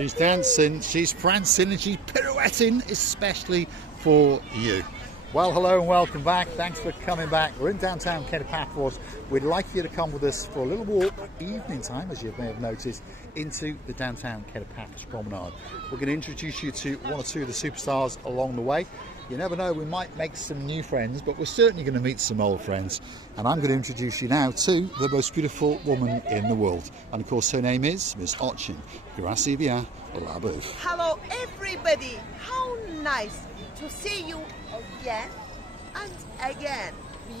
She's dancing, she's prancing, and she's pirouetting, especially for you. Well, hello and welcome back. Thanks for coming back. We're in downtown Paphos. We'd like you to come with us for a little walk, evening time, as you may have noticed, into the downtown Paphos promenade. We're going to introduce you to one or two of the superstars along the way. You never know, we might make some new friends, but we're certainly going to meet some old friends. And I'm going to introduce you now to the most beautiful woman in the world. And of course, her name is Miss Ochin. Gracias la bouffe. Hello, everybody. How nice to see you again and again.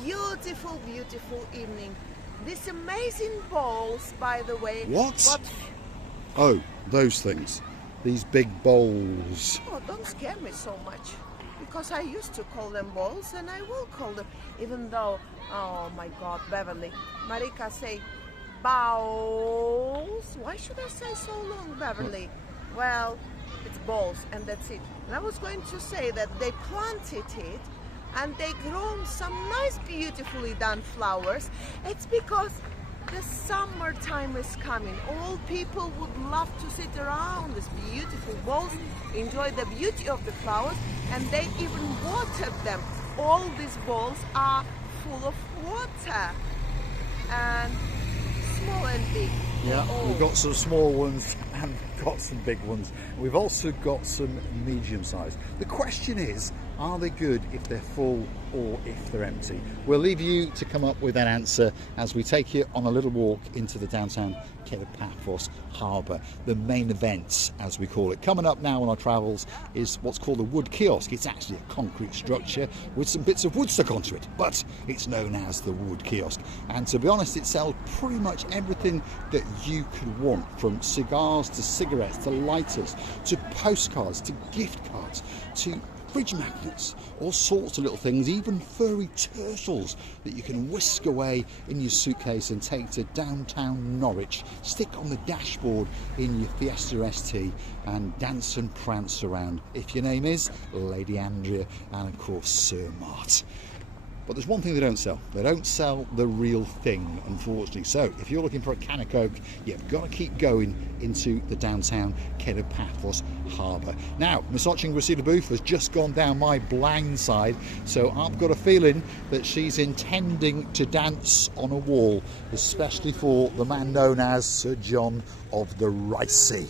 Beautiful, beautiful evening. These amazing bowls, by the way. What? Oh, those things. These big bowls. Oh, don't scare me so much. Because I used to call them bowls, and I will call them, even though, oh my God, Beverly, Marika say bowls. Why should I say so long, Beverly? Well, it's bowls, and that's it. And I was going to say that they planted it, and they grown some nice, beautifully done flowers. It's because the summertime is coming. All people would love to sit around these beautiful bowls, enjoy the beauty of the flowers, and they even watered them. All these bowls are full of water, and small and big. Yeah, we've got some small ones and got some big ones. We've also got some medium size. The question is, are they good if they're full or if they're empty? We'll leave you to come up with that answer as we take you on a little walk into the downtown Paphos Harbour, the main event, as we call it. Coming up now on our travels is what's called the Wood Kiosk. It's actually a concrete structure with some bits of wood stuck onto it, but it's known as the Wood Kiosk. And to be honest, it sells pretty much everything that you could want, from cigars to cigarettes to lighters to postcards to gift cards to fridge magnets, all sorts of little things, even furry turtles that you can whisk away in your suitcase and take to downtown Norwich, stick on the dashboard in your Fiesta ST and dance and prance around if your name is Lady Andrea and of course Sir Mart. But there's one thing they don't sell. They don't sell the real thing, unfortunately. So if you're looking for a can of Coke, you've got to keep going into the downtown Paphos Harbour. Now, Miss Ochin Booth has just gone down my blind side, so I've got a feeling that she's intending to dance on a wall, especially for the man known as Sir John of the Ricey.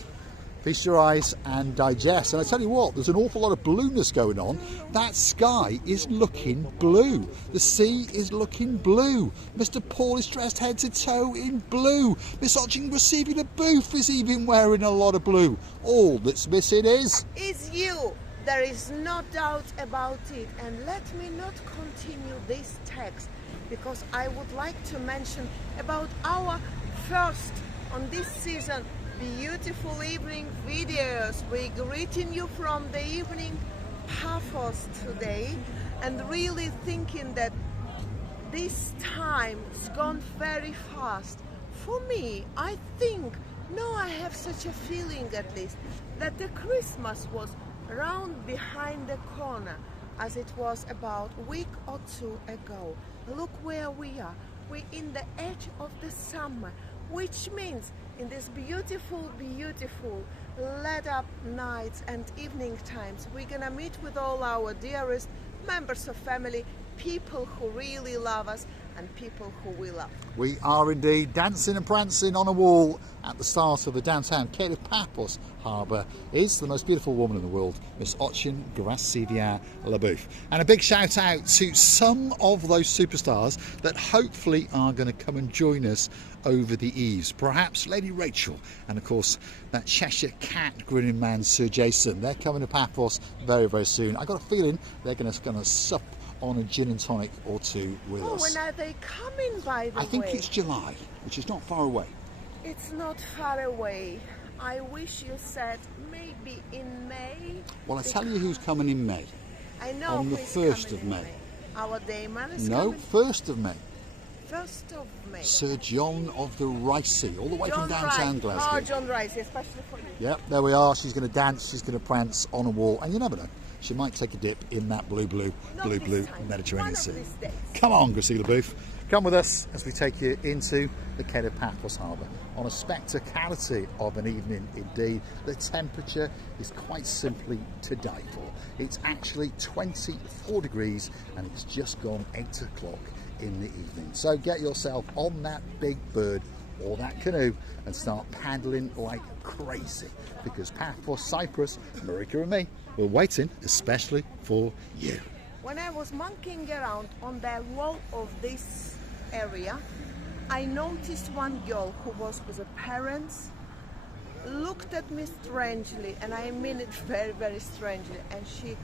Feast your eyes and digest. And I tell you what, there's an awful lot of blueness going on. That sky is looking blue. The sea is looking blue. Mr. Paul is dressed head to toe in blue. Miss Ochin receiving a booth is even wearing a lot of blue. All that's missing is you. There is no doubt about it. And let me not continue this text, because I would like to mention about our first on this season beautiful evening videos. We're greeting you from the evening Paphos today, and really thinking that this time's gone very fast. For me, I think, no, I have such a feeling at least, that the Christmas was round behind the corner, as it was about a week or two ago. Look where we are. We're in the edge of the summer, which means in these beautiful, beautiful let-up nights and evening times, we're gonna meet with all our dearest members of family, people who really love us and people who we love. We are indeed dancing and prancing on a wall at the start of the downtown Paphos Harbour is the most beautiful woman in the world, Miss Ochin la bouffe. And a big shout out to some of those superstars that hopefully are going to come and join us over the eves. Perhaps Lady Rachel, and of course that Cheshire Cat grinning man Sir Jason. They're coming to Paphos very, very soon. I got a feeling they're going to sup on a gin and tonic or two with us. When are they coming, by the way? I think it's July, which is not far away. It's not far away. I wish you said maybe in May. Well, I tell you who's coming in May. I know. On the 1st of May. Our Damon is coming. No, 1st of May. 1st of May. Sir John of the Ricey, all the way from downtown Glasgow. Oh, John Ricey, especially for you. Yep, there we are. She's going to dance, she's going to prance on a wall, and you never know. She might take a dip in that blue Mediterranean Sea. Come on, Gracias la bouffe. Come with us as we take you into the Kato Paphos Harbour on a spectacality of an evening indeed. The temperature is quite simply to die for. It's actually 24 degrees and it's just gone 8 o'clock in the evening. So get yourself on that big bird or that canoe and start paddling like crazy, because Paphos, Cyprus, Marika and me, we're waiting especially for you. When I was monkeying around on the wall of this area, I noticed one girl who was with her parents, looked at me strangely, and I mean it very, very strangely, and she,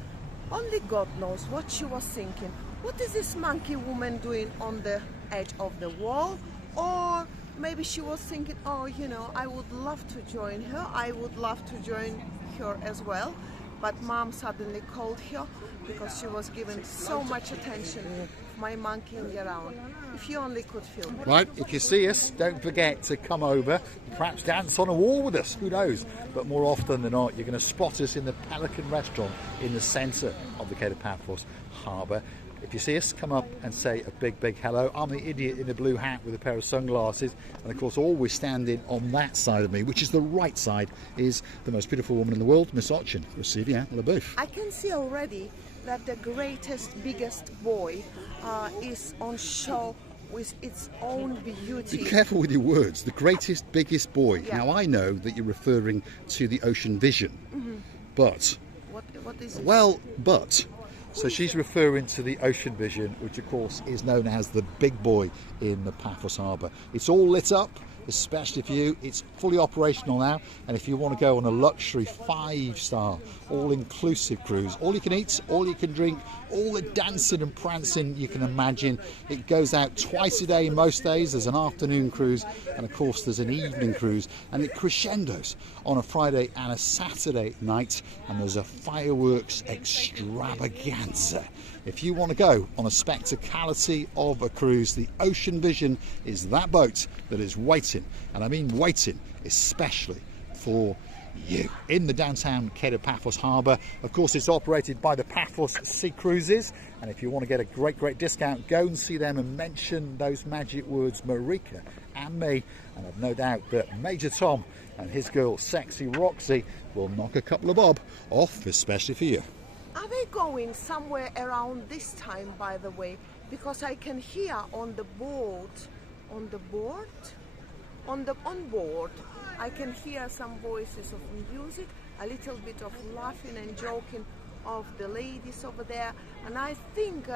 only God knows what she was thinking. What is this monkey woman doing on the edge of the wall? Or maybe she was thinking, oh, you know, I would love to join her, I would love to join her as well. But mom suddenly called her because she was given so much attention to my monkeying around. If you only could feel it. Right, if you see us, don't forget to come over, perhaps dance on a wall with us, who knows? But more often than not, you're going to spot us in the Pelican Restaurant in the centre of the Kato Paphos Harbour. If you see us, come up and say a big, big hello. I'm the idiot in a blue hat with a pair of sunglasses. And of course, always standing on that side of me, which is the right side, is the most beautiful woman in the world, Miss Ochin. Recevia Leboeuf. I can see already that the greatest, biggest boy is on show with its own beauty. Be careful with your words. The greatest, biggest boy. Yeah. Now, I know that you're referring to the Ocean Vision. But... What is it? Well, but... So she's referring to the Ocean Vision, which of course is known as the big boy in the Paphos Harbour. It's all lit up, especially for you. It's fully operational now, and if you want to go on a luxury 5-star all-inclusive cruise, all you can eat, all you can drink, all the dancing and prancing you can imagine. It goes out twice a day most days. There's an afternoon cruise, and of course there's an evening cruise, and it crescendos on a Friday and a Saturday night, and there's a fireworks extravaganza. If you want to go on a spectacality of a cruise, the Ocean Vision is that boat that is waiting, and I mean waiting, especially for you, in the downtown Kato Paphos Harbour. Of course, it's operated by the Paphos Sea Cruises, and if you want to get a great discount, go and see them and mention those magic words Marika and me, and I've no doubt that Major Tom and his girl Sexy Roxy will knock a couple of bob off, especially for you. Are they going somewhere around this time, by the way? Because I can hear on board, I can hear some voices of music, a little bit of laughing and joking of the ladies over there, and I think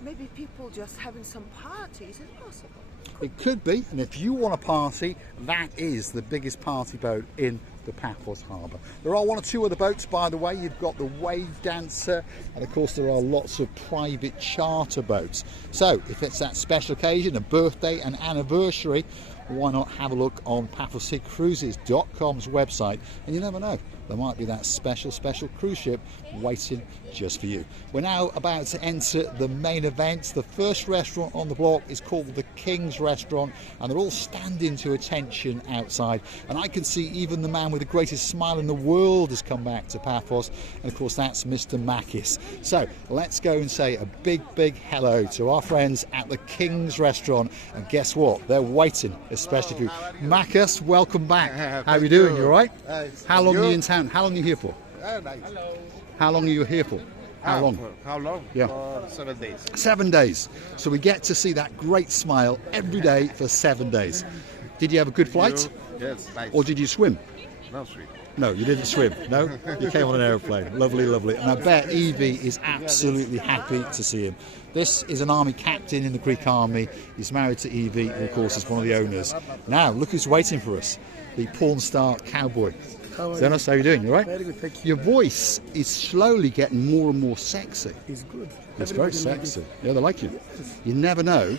maybe people just having some party. Is it possible? It could be, and if you want a party, that is the biggest party boat in the Paphos Harbour. There are one or two other boats, by the way. You've got the Wave Dancer, and of course there are lots of private charter boats. So if it's that special occasion, a birthday, an anniversary, why not have a look on paphosseacruises.com's website, and you never know, there might be that special cruise ship waiting just for you. We're now about to enter the main event. The first restaurant on the block is called the King's Restaurant, and they're all standing to attention outside, and I can see even the man with the greatest smile in the world has come back to Paphos, and of course that's Mr. Makis. So let's go and say a big hello to our friends at the King's Restaurant, and guess what, they're waiting especially for you. Makis, welcome back. How are you doing? You all right? How long are you in town? How long are you here for? Nice. How long are you here for? How long? How long? Yeah. For 7 days. 7 days. So we get to see that great smile every day for 7 days. Did you have a good flight? Yes, nice. Or did you swim? No, sweet. No, you didn't swim. No? You came on an aeroplane. Lovely. And I bet Evie is absolutely happy to see him. This is an army captain in the Greek army. He's married to Evie, who of course is one of the owners. Now, look who's waiting for us. The porn star cowboy. Zenos, how are you doing? You all right? Very good, thank you. Your voice is slowly getting more and more sexy. It's good. It's very sexy. Yeah, they like you. You never know.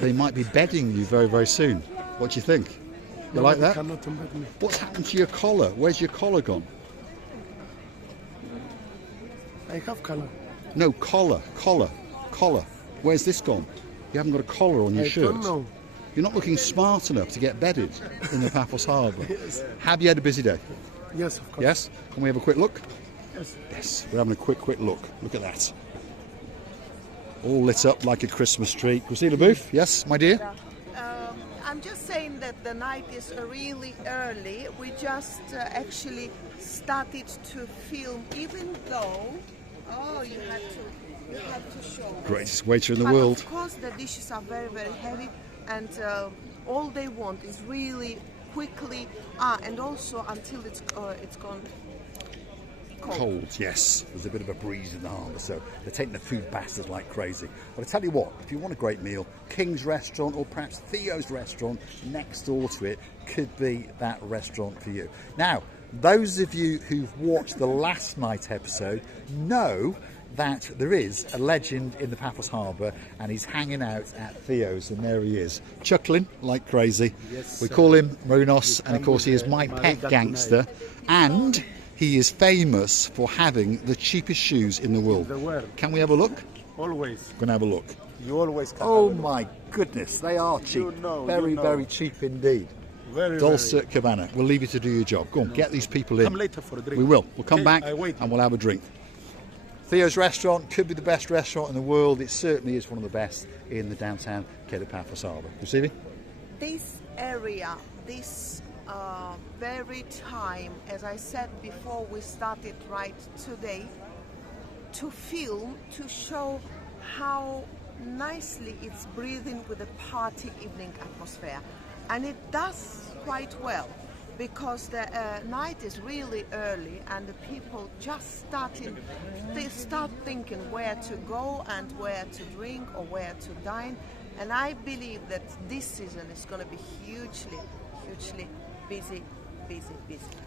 They might be bedding you very soon. What do you think? You like that? Cannot embed me. What's happened to your collar? Where's your collar gone? I have color. No, collar. Where's this gone? You haven't got a collar on your I shirt. don't know. You're not looking smart enough to get bedded in the Paphos Harbour. Yes. Have you had a busy day? Yes, of course. Yes? Can we have a quick look? Yes. Yes, we're having a quick look. Look at that. all lit up like a Christmas tree. Christina Booth, yes, my dear? I'm just saying that the night is really early. We just actually started to film, even though, you have to show. Greatest waiter in the But world. of course, the dishes are very, very heavy, and all they want is really quickly, and also until it's gone Cold, yes. There's a bit of a breeze in the harbour, so they're taking the food bastards like crazy. But I tell you what, if you want a great meal, King's Restaurant or perhaps Theos Restaurant next door to it could be that restaurant for you. Now, those of you who've watched the last night episode know that there is a legend in the Paphos Harbour, and he's hanging out at Theos, and there he is, chuckling like crazy. Yes, We call him Marinos, and of course he is my pet gangster, and he is famous for having the cheapest shoes in the world. Can we have a look? Always. We're going to have a look. You always come. Oh my goodness, they are cheap. Very, very cheap indeed. Very, Dulcet Cabana. We'll leave you to do your job. Go on, get these people in. Come later for a drink. We will. We'll come Okay, back I wait. and we'll have a drink. Theos Restaurant could be the best restaurant in the world. It certainly is one of the best in the downtown Kato Paphos Harbour. You see me? This area, this very time, as I said before, we started right today to film, to show how nicely it's breathing with a party evening atmosphere, and it does quite well because the night is really early and the people just they start thinking where to go and where to drink or where to dine, and I believe that this season is going to be hugely busy.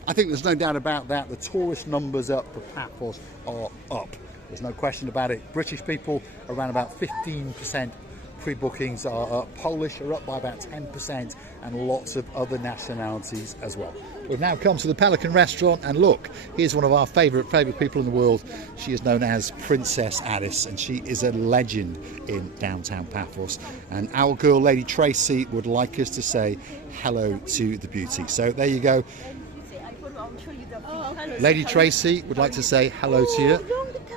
I think there's no doubt about that. The tourist numbers up for Paphos are up. There's no question about it. British people, around about 15% pre-bookings are up. Polish are up by about 10%, and lots of other nationalities as well. We've now come to the Pelican Restaurant, and look, here's one of our favourite people in the world. She is known as Princess Alice, and she is a legend in downtown Paphos. And our girl, Lady Tracy, would like us to say hello to the beauty. So there you go. Lady Tracy would like to say hello to you,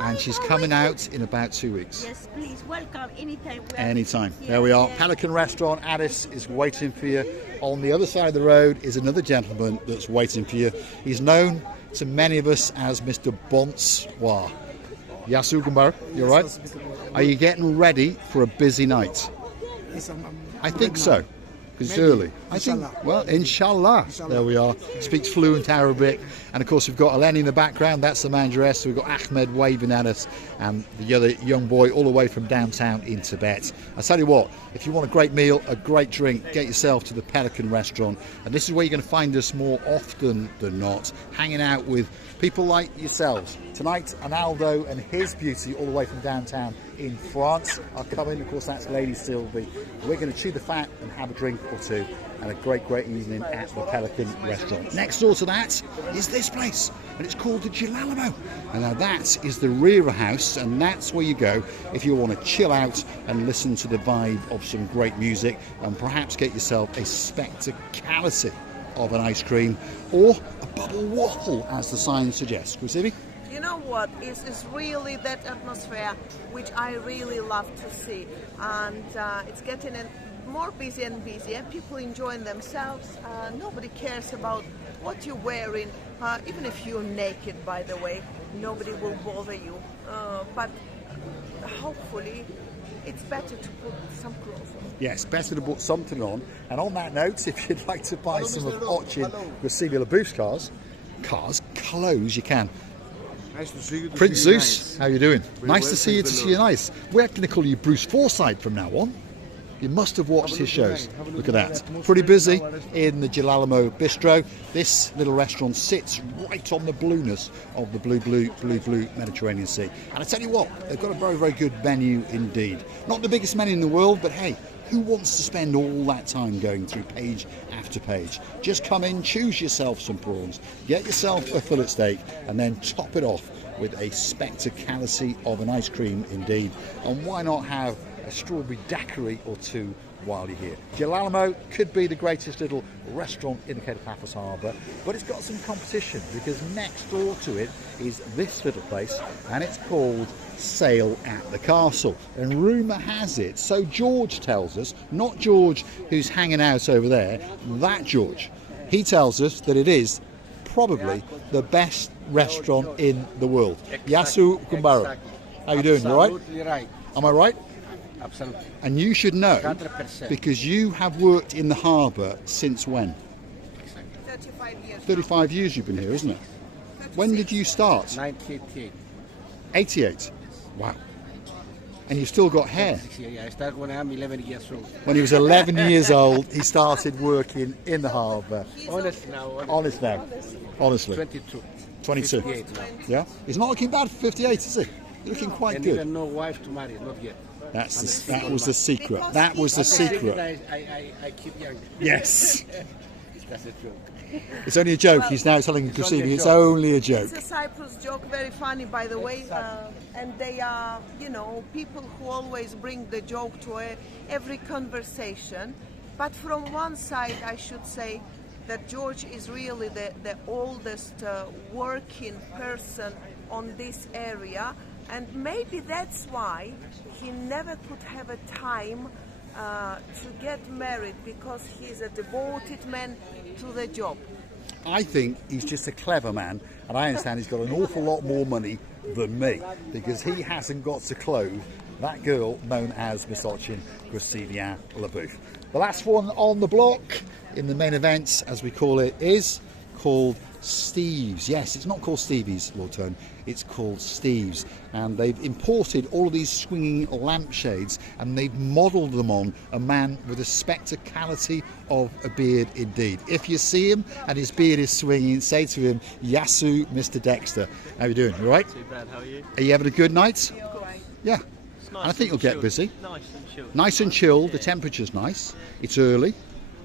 and she's coming out in about 2 weeks. Yes, please, welcome anytime. Anytime. There we are. Pelican Restaurant. Addis is waiting for you. On the other side of the road is another gentleman that's waiting for you. He's known to many of us as Mr. Bonsoir. Yasu Gumbar, you all right? Are you getting ready for a busy night? Yes, I think so, because it's early. I think, well, inshallah. There we are. Speaks fluent Arabic. And of course, we've got Eleni in the background. That's the manageress. We've got Ahmed waving at us, and the other young boy all the way from downtown in Tibet. I tell you what, if you want a great meal, a great drink, get yourself to the Pelican Restaurant. And this is where you're going to find us more often than not, hanging out with people like yourselves. Tonight, Analdo and his beauty all the way from downtown in France are coming. Of course, that's Lady Sylvie. We're going to chew the fat and have a drink or two, and a great evening at the Pelican Restaurant. Next door to that is this place, and it's called the Galo. And now that is the Rear House, and that's where you go if you want to chill out and listen to the vibe of some great music, and perhaps get yourself a spectacality of an ice cream or a bubble waffle, as the sign suggests. Kusivi? You know what, it's really that atmosphere which I really love to see, and it's getting more busy and busier. People enjoying themselves. Nobody cares about what you're wearing, even if you're naked, by the way. Nobody will bother you. But hopefully it's better to put some clothes on. Yes, better to put something on. And on that note, if you'd like to buy some of Ochin Gosibila Booth's clothes, you can. Nice to see you. Prince Zeus, how you doing? Nice to see you, to see you nice. We're going to call you Bruce Forsyth from now on. You must have watched his shows. Look at that. Pretty busy in the Galo Bistro. This little restaurant sits right on the blueness of the blue Mediterranean Sea. And I tell you what, they've got a very good menu indeed. Not the biggest menu in the world, but hey, who wants to spend all that time going through page after page? Just come in, choose yourself some prawns, get yourself a fillet steak, and then top it off with a spectacality of an ice cream indeed. And why not have a strawberry daiquiri or two while you're here. Galo could be the greatest little restaurant in the Kato Paphos Harbour, but it's got some competition because next door to it is this little place, and it's called Sail at the Castle. And rumour has it, so George tells us, not George who's hanging out over there, that George, he tells us that it is probably the best restaurant in the world. Yasu Kumbaro. How you doing? You all right? Absolutely right. Am I right? Absolutely. And you should know 100%. because you have worked in the harbour since when? 35 years. 35 years you've been here, isn't it? When did you start? 1988. 88. Wow. And you've still got hair. Yeah, I started when I'm 11 years old. When he was 11 years old, he started working in the harbour. Honest now. Honest now. Honestly. 22. 22. 58 now. Yeah? He's not looking bad for 58, is he? You're looking quite And good. even no wife to marry, not yet. That was the secret. That was the secret. I keep young. Yes. That's a joke. It's only a joke. He's now telling It's only a Cassini it's joke. only a joke. It's a Cyprus joke, very funny, by the way. And they are, you know, people who always bring the joke to every conversation. But from one side, I should say that George is really the oldest working person on this area. And maybe that's why he never could have a time to get married, because he's a devoted man to the job. I think he's just a clever man, and I understand he's got an awful lot more money than me, because he hasn't got to clothe that girl known as Misochin Gracivia LaBouffe. The last one on the block in the main event, as we call it, is called Steve's. Yes, it's not called Stevie's, Lord Tone, it's called Steve's, and they've imported all of these swinging lampshades and they've modelled them on a man with a spectacality of a beard indeed. If you see him and his beard is swinging, say to him, Yasu, Mr. Dexter. How are you doing? You all right? Too bad, how are you? Are you having a good night? Yeah. It's nice And I think you'll and get chilled. busy. Nice and chilled. Nice and chilled, the Yeah. temperature's nice, it's early.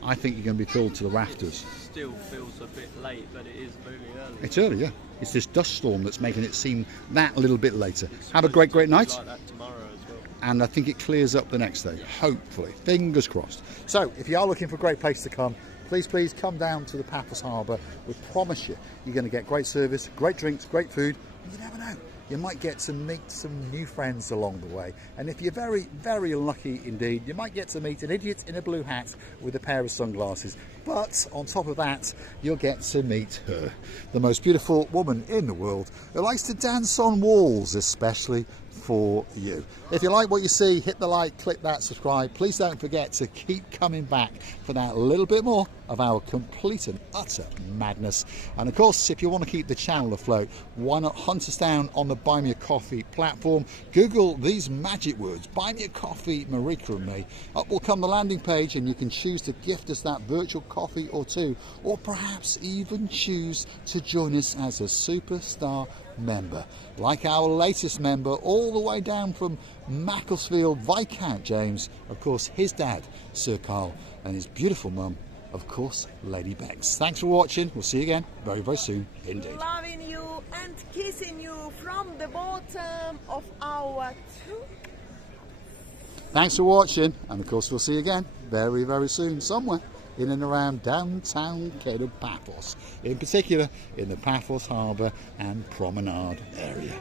I think you're going to be filled to the rafters. Still feels a bit late, but it is really early. It's early, yeah. It's this dust storm that's making it seem that little bit later. Have a great, great night. Like that tomorrow as well. And I think it clears up the next day, hopefully. Fingers crossed. So, if you are looking for a great place to come, please come down to the Paphos Harbour. We promise you, you're going to get great service, great drinks, great food. You never know. You might get to meet some new friends along the way. And if you're very, very lucky indeed, you might get to meet an idiot in a blue hat with a pair of sunglasses. But on top of that, you'll get to meet her, the most beautiful woman in the world, who likes to dance on walls, especially for you. If you like what you see, hit the like, click that subscribe. Please don't forget to keep coming back for that little bit more of our complete and utter madness. And of course, if you want to keep the channel afloat, why not hunt us down on the Buy Me a Coffee platform? Google these magic words, Buy Me a Coffee, Marika and me. Up will come the landing page, and you can choose to gift us that virtual coffee or two, or perhaps even choose to join us as a superstar member, like our latest member, all the way down from Macclesfield, Viscount James, of course his dad Sir Carl, and his beautiful mum, of course, Lady Bex. Thanks for watching. We'll see you again very, very soon indeed. Loving you and kissing you from the bottom of our Thanks for watching, and of course we'll see you again very, very soon, somewhere in and around downtown Kato Paphos, in particular in the Paphos Harbour and Promenade area.